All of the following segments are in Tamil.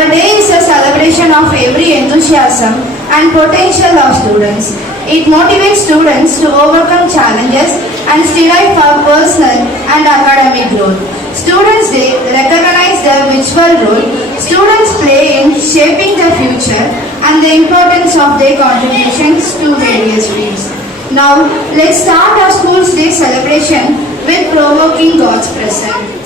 A day is a celebration of every enthusiasm and potential of students. It motivates students to overcome challenges and strive for personal and academic growth. Students' Day recognize their virtual role students play in shaping the future and the importance of their contributions to various fields. Now, let's start our School's Day celebration with provoking God's presence.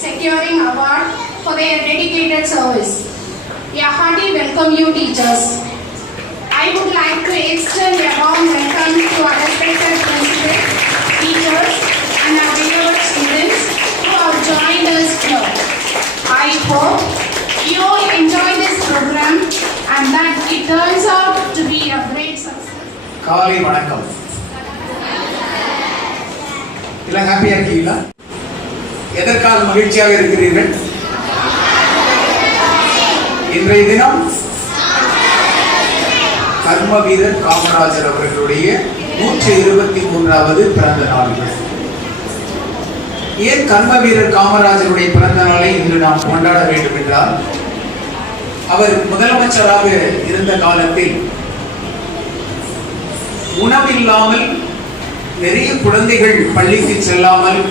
Securing award for their dedicated service. A hearty welcome you teachers. I would like to extend a warm welcome to our respected principals, teachers and our beloved students who have joined us here. I hope you all enjoy this program and that it turns out to be a great success. காலை வணக்கம். எல்லாம் ஹாப்பியா இருக்கீங்களா? எதற்காக மகிழ்ச்சியாக இருக்கிறீர்கள்? இன்றைய தினம் கர்ம வீரர் காமராஜர் அவர்களுடைய 123வது பிறந்த நாள். ஏன் கர்ம வீரர் காமராஜருடைய பிறந்த நாளை இன்று நாம் கொண்டாட வேண்டும் என்றால், அவர் முதலமைச்சராக இருந்த காலத்தில் உணவில்லாமல் நிறைய குழந்தைகள் பள்ளிக்கு செல்லாமல்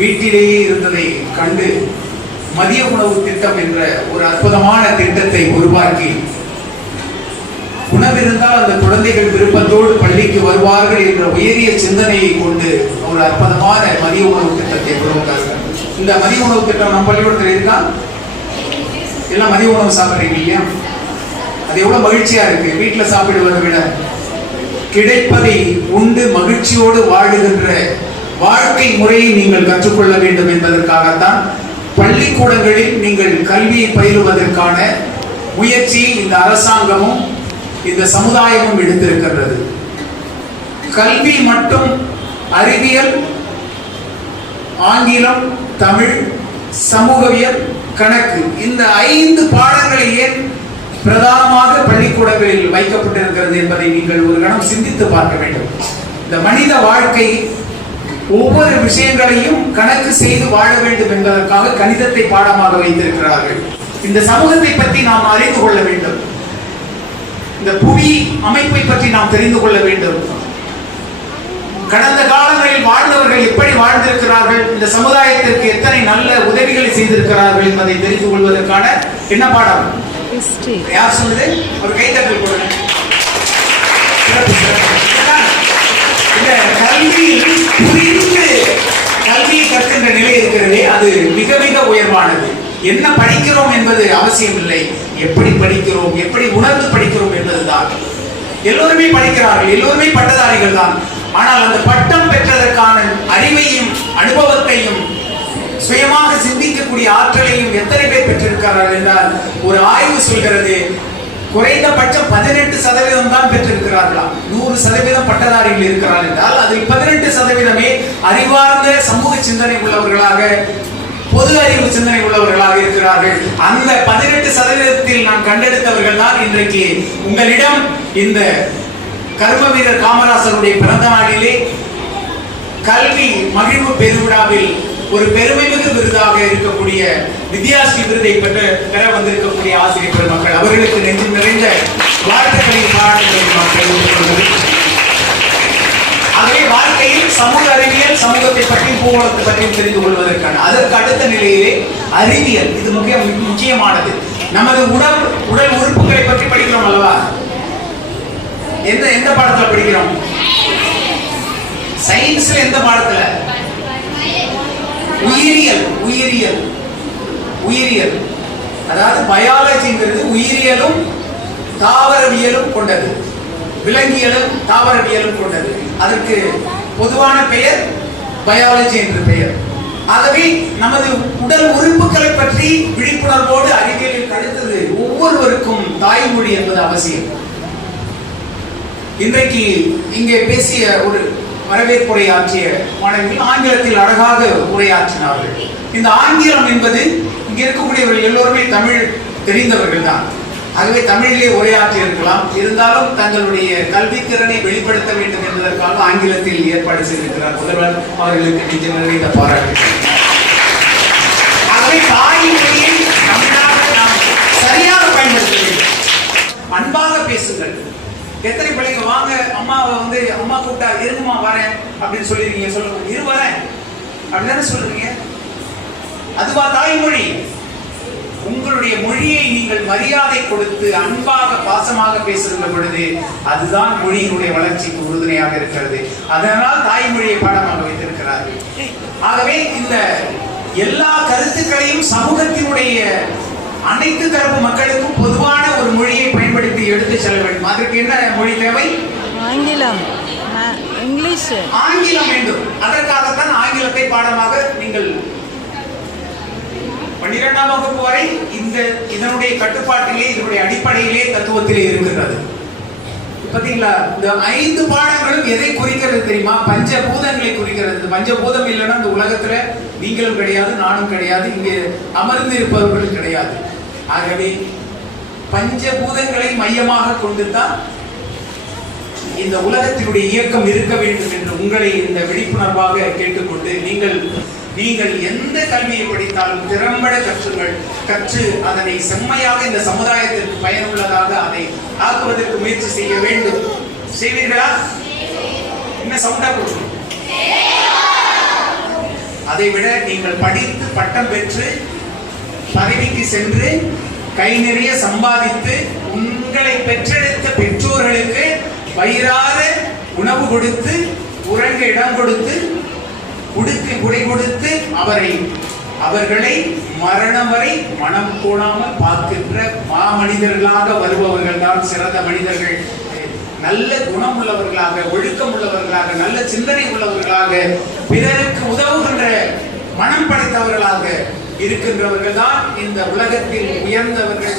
வீட்டிலேயே இருந்ததை கண்டு மதிய உணவு திட்டம் என்ற ஒரு அற்புதமான திட்டத்தை உருவாக்கி, உணவிருந்தால் அந்த குழந்தைகள் விருப்பத்தோடு பள்ளிக்கு வருவார்கள் என்ற உயரிய சிந்தனையை கொண்டு ஒரு அற்புதமான மதிய உணவு திட்டத்தை உருவாக்கார்கள். இந்த மதிய உணவு திட்டம் நம்ம பள்ளிக்கூடத்தில் இருக்கா? எல்லாம் மதிய உணவு சாப்பிட்றீங்க இல்லையா? அது எவ்வளவு மகிழ்ச்சியா இருக்கு. வீட்டில் சாப்பிடுவதை விட கிடைப்பதை உண்டு மகிழ்ச்சியோடு வாழுகின்ற வாழ்க்கை முறையை நீங்கள் கற்றுக்கொள்ள வேண்டும் என்பதற்காகத்தான் பள்ளிக்கூடங்களில் நீங்கள் கல்வியை பயிலுவதற்கான முயற்சியை இந்த அரசாங்கமும் இந்த சமுதாயமும் எடுத்திருக்கின்றது. கல்வி மட்டும் அறிவியல், ஆங்கிலம், தமிழ், சமூகவியல், கணக்கு இந்த 5 பாடங்களை ஏன் பிரதானமாக பள்ளிக்கூடங்களில் வைக்கப்பட்டிருக்கிறது என்பதை நீங்கள் ஒரு கணம் சிந்தித்து பார்க்க வேண்டும். இந்த மனித வாழ்க்கை ஒவ்வொரு விஷயங்களையும் கணக்கு செய்து வாழ வேண்டும் என்பதற்காக கணிதத்தை பாடமாக வைத்திருக்கிறார்கள். இந்த சமூகத்தை பற்றி நாம் அறிந்து கொள்ள வேண்டும். இந்த புவி அமைப்பை பற்றி நாம் தெரிந்து கொள்ள வேண்டும். கடந்த காலங்களில் வாழ்ந்தவர்கள் எப்படி வாழ்ந்திருக்கிறார்கள், இந்த சமுதாயத்திற்கு எத்தனை நல்ல உதவிகளை செய்திருக்கிறார்கள் என்பதை தெரிந்து கொள்வதற்கான என்ன பாடம்? யார் சொல்லுது? ஒரு கைத்தட்டல் போடுங்க. இந்த கல்வியில் புரிந்து கல்வியை கற்கின்ற நிலை இருக்கிறதே, அது மிக மிக உயர்வானது. என்ன படிக்கிறோம் என்பது அவசியம் இல்லை, எப்படி படிக்கிறோம், எப்படி உணர்ந்து படிக்கிறோம் என்பதுதான். எல்லோருமே படிக்கிறார்கள், எல்லோருமே பட்டதாரிகள் தான். ஆனால் அந்த பட்டம் பெற்றதற்கான அறிவையும் அனுபவத்தையும் சுயமாக சிந்திக்கக்கூடிய ஆற்றலையும் எத்தனை பேர் பெற்றிருக்கிறார்கள் என்றால், ஒரு ஆய்வு சொல்கிறது, குறைந்தபட்சம் 18% தான் பெற்றிருக்கிறார்களாம். 100% பட்டதாரிகள் இருக்கிறார்கள் என்றால் அதில் 18%மே அறிவார்ந்த சமூக சிந்தனை உள்ளவர்களாக, பொது அறிவு சிந்தனை உள்ளவர்களாக இருக்கிறார்கள். அந்த 18%த்தில் நான் கண்டெடுத்தவர்கள் தான் இன்றைக்கு உங்களிடம் இந்த கர்ம வீரர் காமராசருடைய பிறந்த நாளிலே கல்வி மகிழ்வு பெருவிழாவில் ஒரு பெருமைமிகு விருதாக இருக்கக்கூடிய வித்யாஸ்ரீ விருதை பெற வந்திருக்கக்கூடிய ஆசிரியர் பெருமக்கள் அவர்களுக்கு நெஞ்சு நிறைந்த வாழ்த்துக்களை பாராட்டுகள். ஆகவே வாழ்க்கையில் சமூக அறிவியல், சமூகத்தை பற்றி, பூகோளத்தை பற்றியும் தெரிந்து கொள்வதற்கான அதற்கு அடுத்த நிலையிலே அறிவியல், இது முக்கியமானது. நமது உடல் உறுப்புகளை பற்றி படிக்கிறோம் அல்லவா? எந்த பாடத்துல படிக்கிறோம்? சயின்ஸ்ல எந்த பாடத்துல? உயிரியல். அதாவது பயாலஜிங்கிறது உயிரியலும் தாவரவியலும் கொண்டது. விலங்கியலும் தாவரவியலும் கொண்டது. அதற்கு பொதுவான பெயர் பயாலஜி என்று பெயர். ஆகவே நமது உடல் உறுப்புகளை பற்றி விழிப்புணர்வோடு அறிவியலில் அடுத்தது ஒவ்வொருவருக்கும் தாய்மொழி என்பது அவசியம். இன்றைக்கு இங்கே பேசிய ஒரு வரவேற்புரையாற்றிய மாணவர்கள் ஆங்கிலத்தில் அழகாக உரையாற்றினார்கள். இந்த ஆங்கிலம் என்பது இங்க இருக்கக்கூடியவர்கள் எல்லோருமே தமிழ் தெரிந்தவர்கள் தான். ஆகவே தமிழிலே உரையாற்றி இருக்கலாம். இருந்தாலும் தங்களுடைய கல்வித்திறனை வெளிப்படுத்த வேண்டும் என்பதற்காக ஆங்கிலத்தில் ஏற்பாடு செய்திருக்கிறார் முதல்வர். அவர்களுக்கு நிஜ நிறைந்த பாராட்டுகள். ஆகவே தாய்மொழியை தமிழாக நாம் சரியாக பயன்படுத்த வேண்டும். அன்பாக பேசுங்கள். எத்தனை பிள்ளைங்க வாங்க அம்மாவை வந்து அம்மா கூப்பிட்டா இருங்கம்மா வரேன் அப்படின்னு சொல்லிருக்கீங்க? சொல்லுங்க, இரு வரேன் அப்படிதானே சொல்றீங்க. அதுவா தாய்மொழி? உங்களுடைய மொழியை நீங்கள் மரியாதை கொடுத்து அன்பாக பாசமாக பேசுகின்ற பொழுது அதுதான் மொழியினுடைய வளர்ச்சிக்கு உறுதுணையாக இருக்கிறது. அதனால் தாய்மொழியை பாடமாக வைத்திருக்கிறார்கள். ஆகவே இந்த எல்லா கருத்துக்களையும் சமூகத்தினுடைய அனைத்து தரப்பு மக்களுக்கும் பொதுவான ஒரு மொழியை பயன்படுத்தி எடுத்து செல்ல வேண்டும். அதற்கு என்ன மொழி தேவை? ஆங்கிலம், இங்கிலீஷ், ஆங்கிலம் வேண்டும். அதற்காகத்தான் ஆங்கிலத்தை பாடமாக நீங்கள் 12ஆம் வகுப்பு வரை இதனுடைய கட்டுப்பாட்டிலே, இதனுடைய அடிப்படையிலே, தத்துவத்திலே இருக்கிறது. பாத்தீங்களா? இந்த 5 பாடங்களும் எதை குறிக்கிறது தெரியுமா? பஞ்சபூதங்களை குறிக்கிறது. பஞ்சபூதம் இல்லைன்னா இந்த உலகத்துல நீங்களும் கிடையாது, நானும் கிடையாது, இங்கே அமர்ந்து இருப்பவர்களும் கிடையாது. ஆகவே பஞ்சபூதங்களை மையமாக கொண்டுதான் இந்த உலகத்தினுடைய இயக்கம் இருக்க வேண்டும் என்று உங்களை இந்த விழிப்புணர்வாக கேட்டுக்கொண்டு நீங்கள் எந்த கல்வியை படித்தாலும் திறம்பட கற்று அதனை செம்மையாக இந்த சமுதாயத்திற்கு பயனுள்ளதாக அதை ஆக்குவதற்கு முயற்சி செய்ய வேண்டும். செய்வீர்களா? என்ன சவுண்டா கொடுக்கணும்? அதை விட நீங்கள் படித்து பட்டம் பெற்று பதவிக்கு சென்று கை நிறைய சம்பாதித்து உங்களை பெற்றெடுத்த பெற்றோர்களுக்கு வயிறார உணவு கொடுத்து உறங்க இடம் கொடுத்து உடை கொடுத்து அவர்களை மரணம் வரை மனம் கோணாமல் பார்க்கின்ற மாமனிதர்களாக வருபவர்கள் தான் சிறந்த மனிதர்கள். நல்ல குணம் உள்ளவர்களாக, ஒழுக்கம் உள்ளவர்களாக, நல்ல சிந்தனை உள்ளவர்களாக, பிறருக்கு உதவுகின்ற மனம் படைத்தவர்களாக இருக்கின்றவர்கள் தான் இந்த உலகத்தில் உயர்ந்தவர்கள்.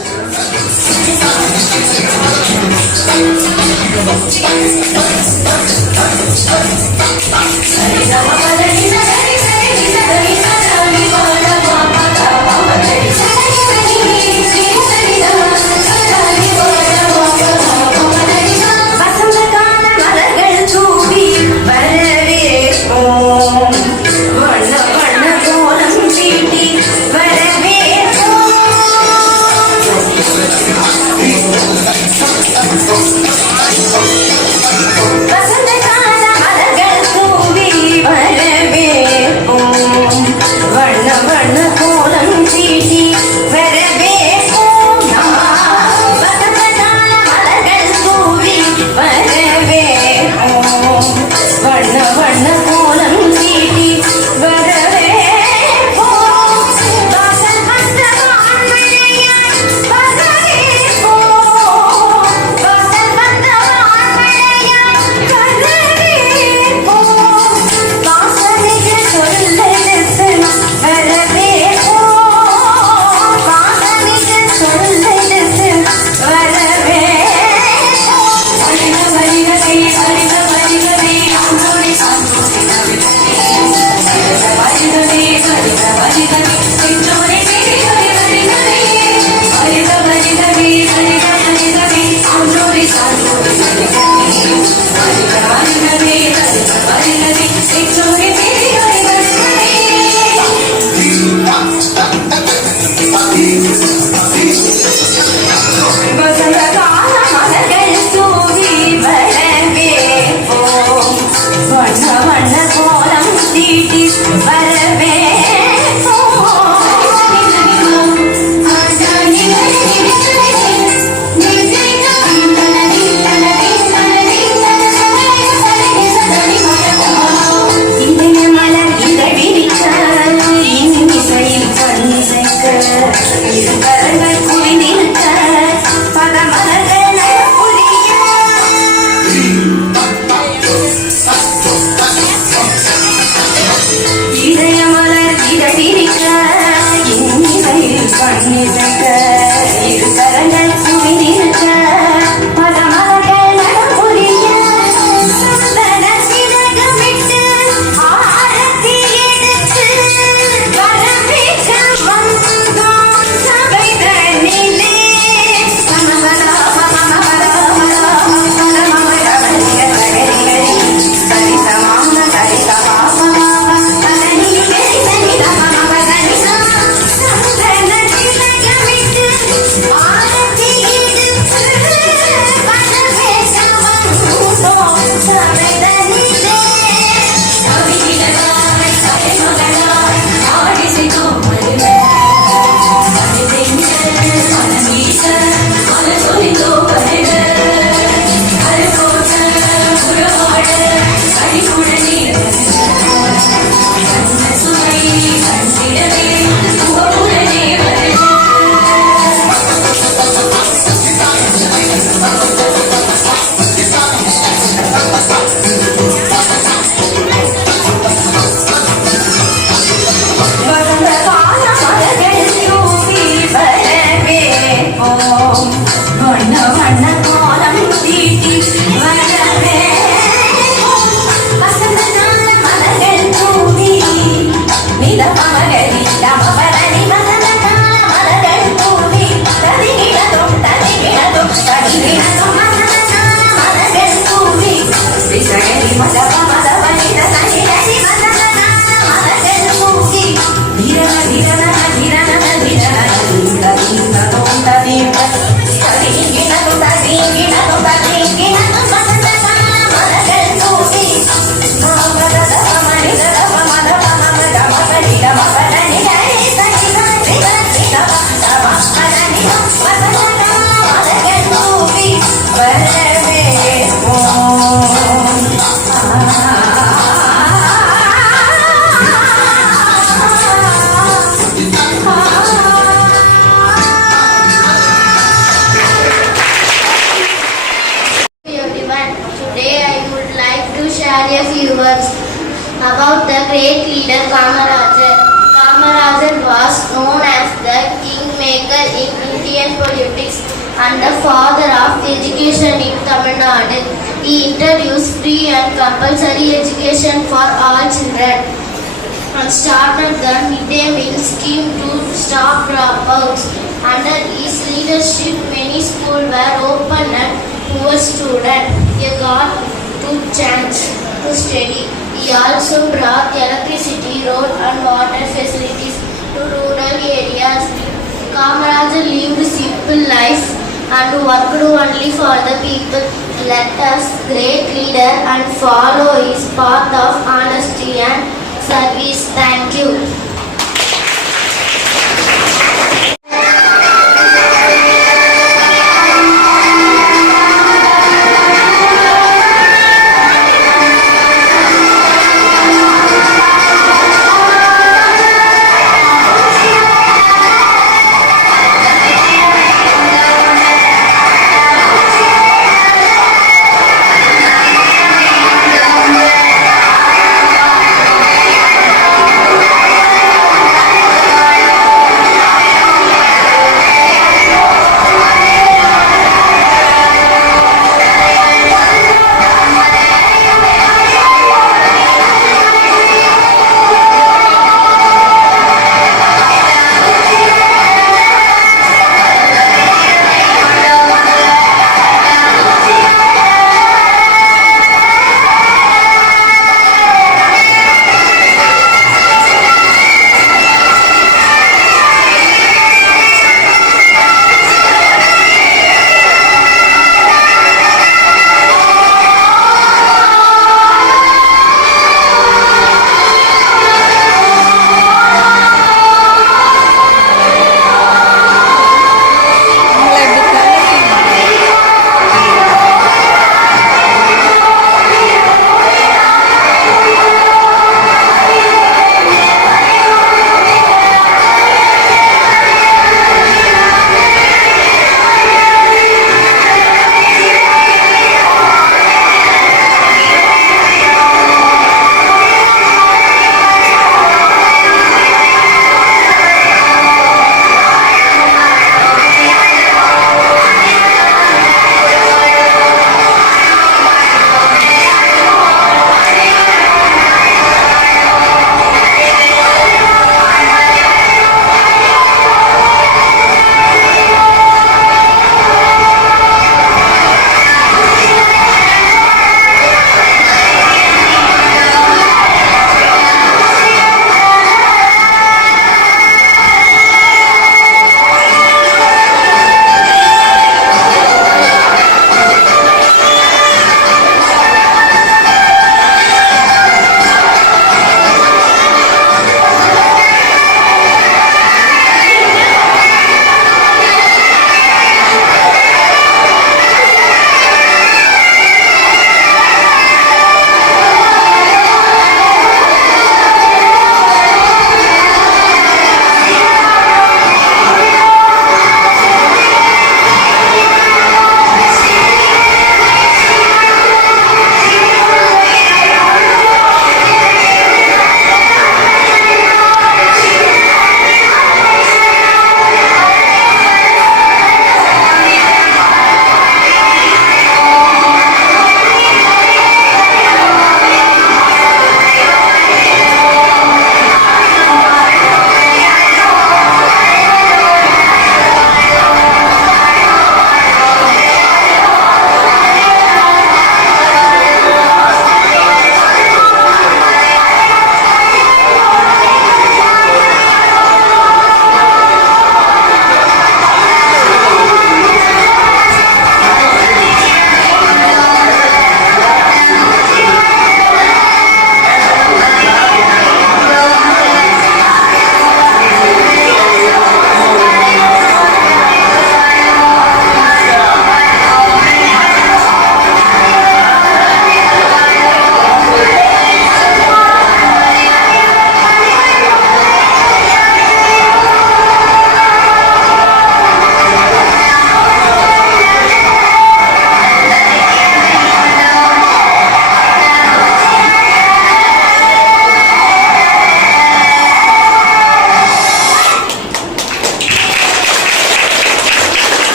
Everyone, today I would like to share a few words about the great leader Kamarajar. Kamarajar was known as the kingmaker in Indian politics and the father of education in Tamil Nadu. He introduced free and compulsory education for all children and started the midday meal scheme to stop dropouts. Under his leadership, many schools were opened and poor students got to chance to study. He also brought electricity, road and water facilities to rural areas. Kamarajar lived a simple life and worked only for the people. Let us, great leader, and follow his path of honesty and service. Thank you.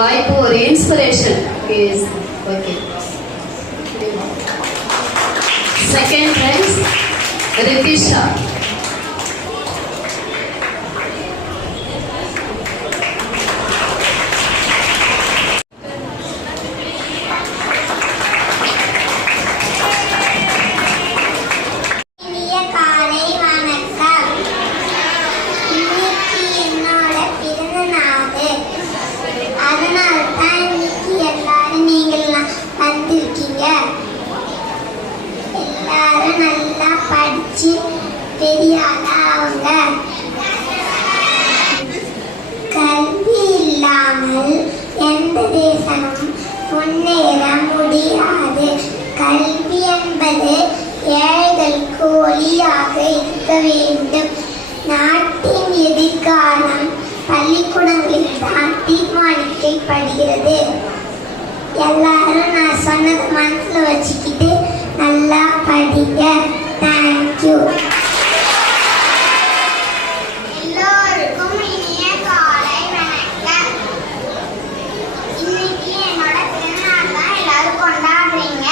வாய்ப்பு ஒரு inspiration. Okay. Second prize Rithisha. கல்வி இல்லாமல் எந்த தேசமும் முன்னேற முடியாது. கல்வி என்பது ஏழைகளுக்கு ஒளியாக இருக்க வேண்டும். நாட்டின் எதிர்காலம் பள்ளிக்கூடங்களில் தான் தீர்மானிக்கப்படுகிறது. எல்லாரும் நான் சொன்னதை மனசில் வச்சுக்கிட்டு நல்லா படிங்க. தேங்க்யூ. எல்லோருக்கும் இனிய காலை வணக்கம். இன்னைக்கு என்னோட பிறந்தநாள் தான் எல்லாரும் கொண்டாடுறீங்க.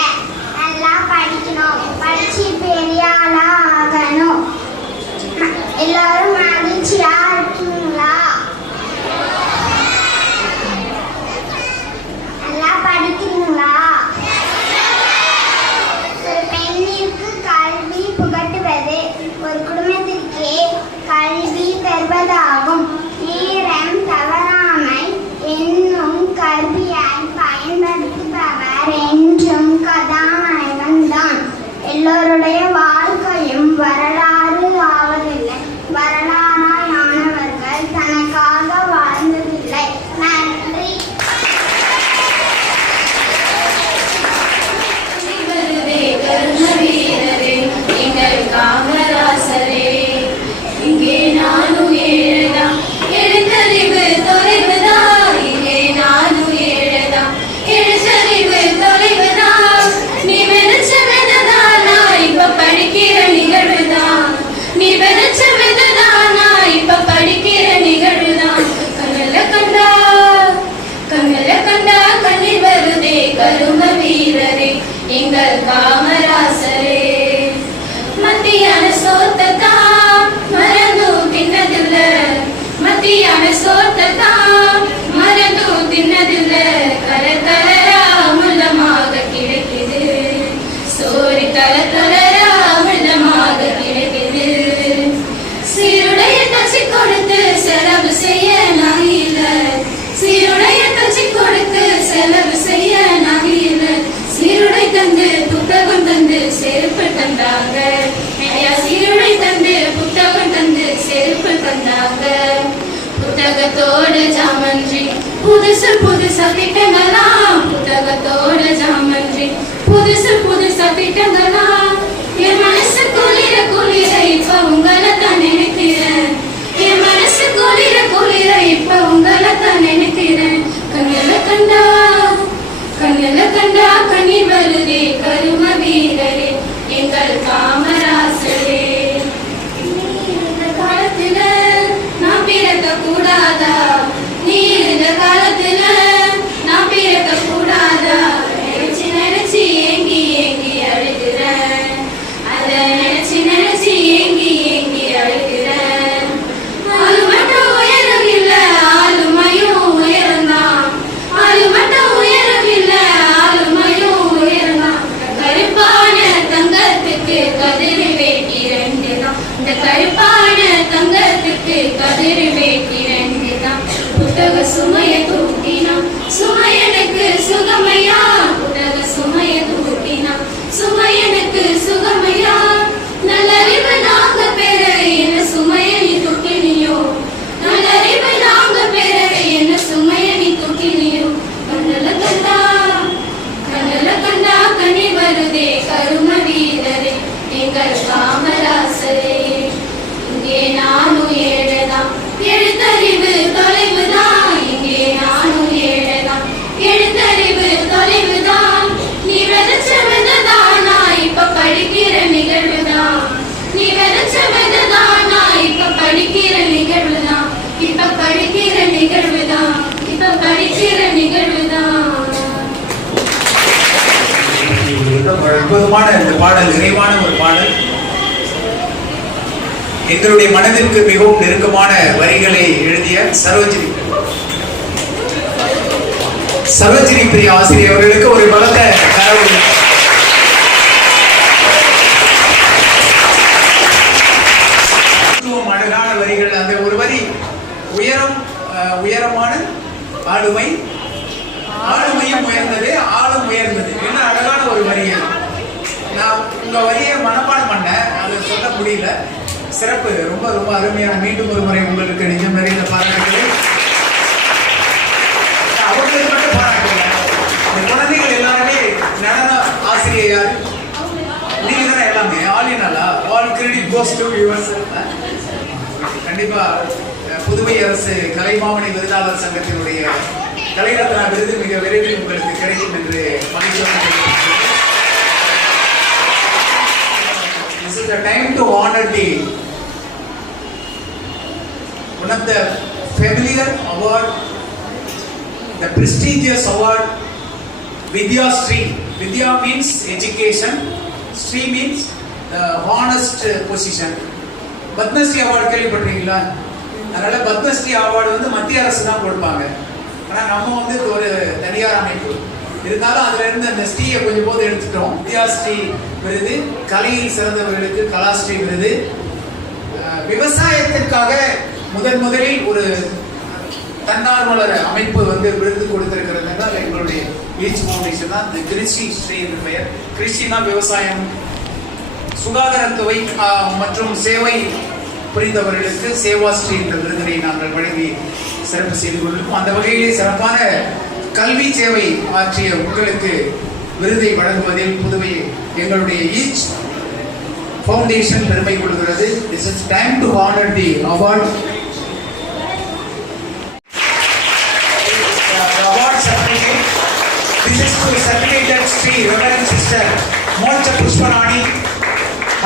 நல்லா படிக்கணும், படிச்சு பெரிய ஆளா ஆகணும். எல்லாரும் மகிழ்ச்சியா இருக்கீங்களா? நல்லா படிக்கிறீங்களா? ஒரு பெண்ணிற்கு கல்வி புகட்டுவது ஒரு குடும்பத்திற்கே கல்வி பெறுவதாகும். நேரம் தவறாமை என்னும் கல்வியை பயன்படுத்துபவர் என்றும் கதாநாயகன் தான். எல்லோருடைய வாழ்க்கையும் வரலாறு ஆவதில்லை. வரலாறாய் ஆனவர்கள் தனக்காக வாழ்ந்ததில்லை. நன்றி. கர்மவீரரே, எங்கள் காமராசரே, இங்கே நானும் ஏழதாம், எழுத்தறிவு தொலைவுதான். இங்கே நானும் ஏழதாம், எழுத்தறிவு தொலைவுதான். நீ விதைச்ச விதைதானா இப்ப படிக்கிற நிகழ்வுதான். நீ விதைச்ச விதைதானா இப்ப படிக்கிற நிகழ்வுதான். கண்ணுல கண்டா கண்ணுல கண்டா கண்ணீர் வருதே கரும வீரரே, எங்கள் காமராசரே. மத்தியான சோத்தத்தான் மறந்தும் தின்னதில்ல, மத்தியான சோத்தத்தான் மறந்தும் தின்னதில்ல. கலர் கலரா அமிர்தமாக கிடைக்குது சோறு, கலர் கலரா அமிர்தமாக கிடைக்குது. சீருடைய தச்சு கொடுத்து செலவு செய்ய நான் இல்ல, சீருடைய தச்சு கொடுத்து செலவு செய்ய நான் இல்ல. சீருடை தந்து புத்தகம் தந்து செருப்பு தந்தாங்க. சீருடை தந்து புத்தகம் தந்து செருப்பு தந்தாங்க. புத்தகத்தோட ஜாமன்றி புதுசு புதுசா திட்டங்களாம். புத்தகத்தோட ஜாமன்றி புதுசு புதுசா திட்டங்களாம். என் மனசு குளிர குளிர இப்ப உங்களை தான் நினைக்கிறேன். என் மனசு குளிர குளிர இப்ப உங்களை தான் நினைக்கிறேன். கண்ணுல கண்டா கண்ணுல கண்டா கண்ணீர் வருதே கரும வீரரே, எங்கள் காமராசரே. இந்த காலத்துல நான் பிறக்க கூடாதா? நீ இந்த காலத்துல நான் பிறக்க கூடாதா? நினைச்சு நினைச்சு ஏங்கி ஏங்கி அழுகிறேன். அத நினைச்சு நினைச்சு ஏங்கி ஏங்கி அழுகிறேன். அது மட்டும் உயரம் இல்ல, ஆளுமையும் உயரம்தான். அது மட்டும் உயரம் இல்ல, ஆளுமையும் உயரம்தான். கருப்பான தங்கத்துக்கு கதிர் வேட்டி ரெண்டு தான். இந்த கருப்பான தங்கத்துக்கு கதிர் வேட்டி ரெண்டு தான். புத்தக சுமைய தூக்கினா சுமையனுக்கு சுகமையா. புத்தக சுமைய தூக்கினா சுமையனுக்கு சுகமையா. நல்லறிவு நாங்க பெற என்ன சுமைய நீ தூக்கினியோ. நல்லறிவு நாங்க பெற என்ன சுமைய நீ தூக்கினியோ. கண்ணுல கண்டா கண்ணுல கண்டா கண்ணீர் வருதே கரும வீரரே, எங்கள் காமராசரே. இங்கே நானும் ஏழதாம், எழுத்தறிவு தொலைவுதான். இங்கே நானும் ஏழதாம், அற்புதமான இந்த பாடல், நிறைவான ஒரு பாடல். எங்களுடைய மனதிற்கு மிகவும் நெருக்கமான வரிகளை எழுதிய சரோஜினி பிரியா ஆசிரியர் அவர்களுக்கு ஒரு பலத்த கரவொலி. அழகான வரிகள். அந்த ஒரு வரி, உயரமான ஆளுமையும் உயர்ந்தது, ஆளும் உயர்ந்தது. என்ன அழகான ஒரு வரி. நான் உங்க வரியை மனப்பாடம் பண்ணேன், அதை சொல்ல முடியல. சிறப்பு, ரொம்ப ரொம்ப அருமையான. மீண்டும் ஒரு முறை உங்களுக்கு நிஜம் நிறைந்த பாராட்டுகள். அவர்களுக்கு மட்டும் பாராட்டுங்க. இந்த குழந்தைகள் எல்லாருமே நடன ஆசிரியர் யாரு? நீங்க தானே எல்லாமே. All credit goes to yours. கண்டிப்பா புதுவை அரசு கலைமாமணி விருதாளர் சங்கத்தினுடைய கலைரத்னா விருது மிக விரைவில் உங்களுக்கு கிடைக்கும் என்று மகிழ்ச்சியாக. This is the time to honor one of the familiar award, the prestigious award, Vidya Sri. Vidya means education, Sri means the honest position. Padmashri award கேள்விப்பட்டிருக்கீங்களா? அதனால பத்மஸ்ரீ அவார்டு வந்து மத்திய அரசு தான் கொடுப்பாங்க. ஆனா நம்ம வந்து ஒரு தனியார் அமைப்பு இருந்தாலும் அதுல இருந்து அந்த ஸ்ரீயை கொஞ்சம் போது எடுத்துட்டோம். வித்யாஸ்ரீ விருது, கலையில் சிறந்தவர்களுக்கு கலாஸ்ரீ விருது. விவசாயத்திற்காக முதலில் ஒரு தன்னார்வலர் அமைப்பு வந்து விருது கொடுத்திருக்கிறது. எங்களுடைய ஈச் ஃபவுண்டேஷன் தான். கிருஷி ஸ்ரீ என்று பெயர். கிருஷினா விவசாயம், சுகாதாரத்துறை மற்றும் சேவை புரிந்தவர்களுக்கு சேவாஸ்ரீ என்ற விருதினை நாங்கள் வழங்கி சிறப்பு செய்து கொண்டிருக்கோம். அந்த வகையிலே சிறப்பான கல்வி சேவை ஆற்றிய உங்களுக்கு விருதை வழங்குவதில் புதுவை எங்களுடைய ஈச் ஃபவுண்டேஷன் பெருமை கொள்கிறது. This is time to honor the award. The award certificate. This is to certificate Sri Reverend Sister Mocha Pushparani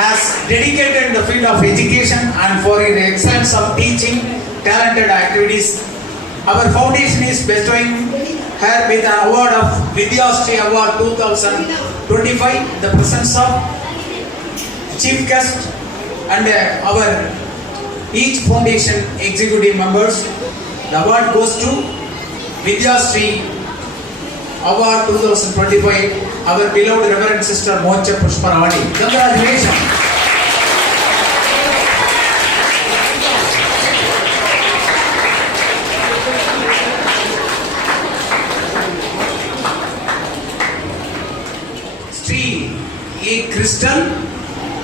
has dedicated in the field of education and for her excellence of teaching talented activities. Our foundation is bestowing her with an award of Vidya Sri Award 2025 in the presence of chief guest and our each foundation executive members. The award goes to Vidya Sri Award 2025, our beloved Reverend Sister Mocha Pushparani. Congratulations. Sri A. Crystal.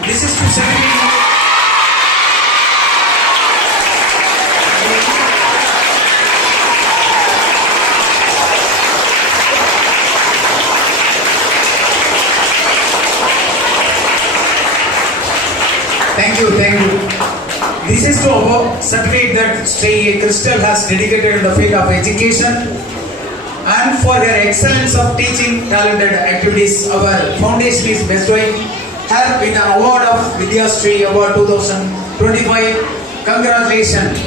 This is to celebrate. Thank you. This is to certificate that Sri A. Crystal has dedicated in the field of education and for her excellence of teaching talented activities. Our foundation is bestowing her with an award of Vidya Sri Award 2025. Congratulations.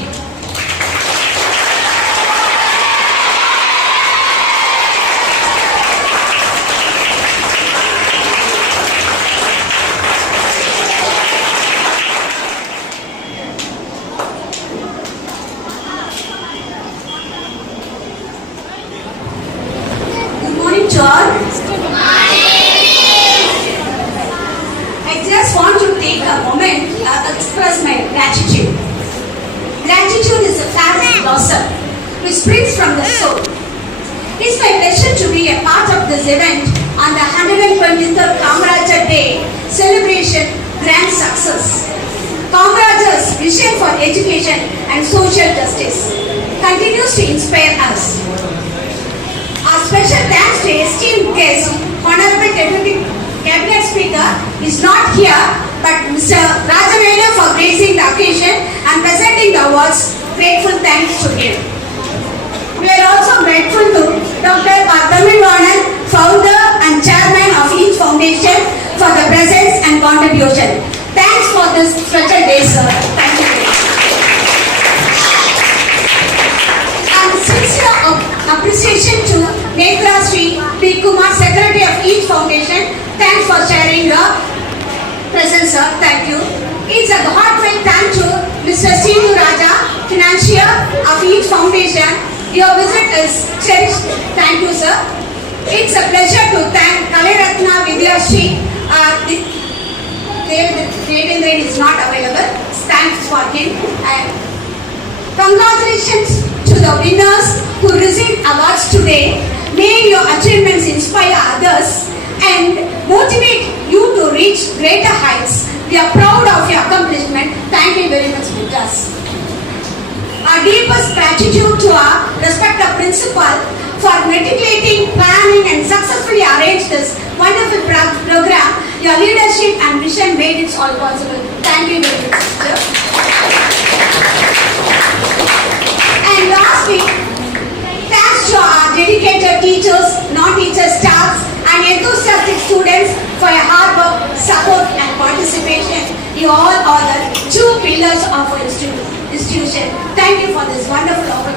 I just want to take a moment to express my gratitude. Gratitude is a fabulous blossom which springs from the soul. It's my pleasure to be a part of this event on the 123rd Kamarajar Day celebration grand success. Kamarajar's vision for education and social justice continues to inspire us. Our special thanks to esteemed guest, Honorable Deputy Cabinet Speaker is not here, but Mr. Rajavelu for gracing the occasion and presenting the awards. Grateful thanks to him. We are also grateful to Dr. Tamilvanan, founder and chairman of each foundation, for the presence and contribution. Thanks for this special day, sir. Thank you. And sincere appreciation to Netra Sri P. Kumar, Secretary of each foundation, Thanks for sharing your presence, sir. Thank you. It's a heartfelt thank you, Mr. Sinu Raja, financier of each foundation. Your visit is cherished. Thank you, sir. It's a pleasure to thank Kalaratna Vidyashri. Devendra is not available. Thanks for him. And congratulations to the winners who received awards today. May your achievements inspire others and motivate you to reach greater heights. We are proud of your accomplishment. Thank you very much, Vikas. Our deepest gratitude to our respected principal for matriculating, planning and successfully arranged this wonderful program. Your leadership and vision made it all possible. Thank you very much, sir. And lastly, thanks to our dedicated teachers, non-teacher staffs and enthusiastic students for your hard work, support and participation. You all are the true pillars of our institution. Thank you for this wonderful opportunity.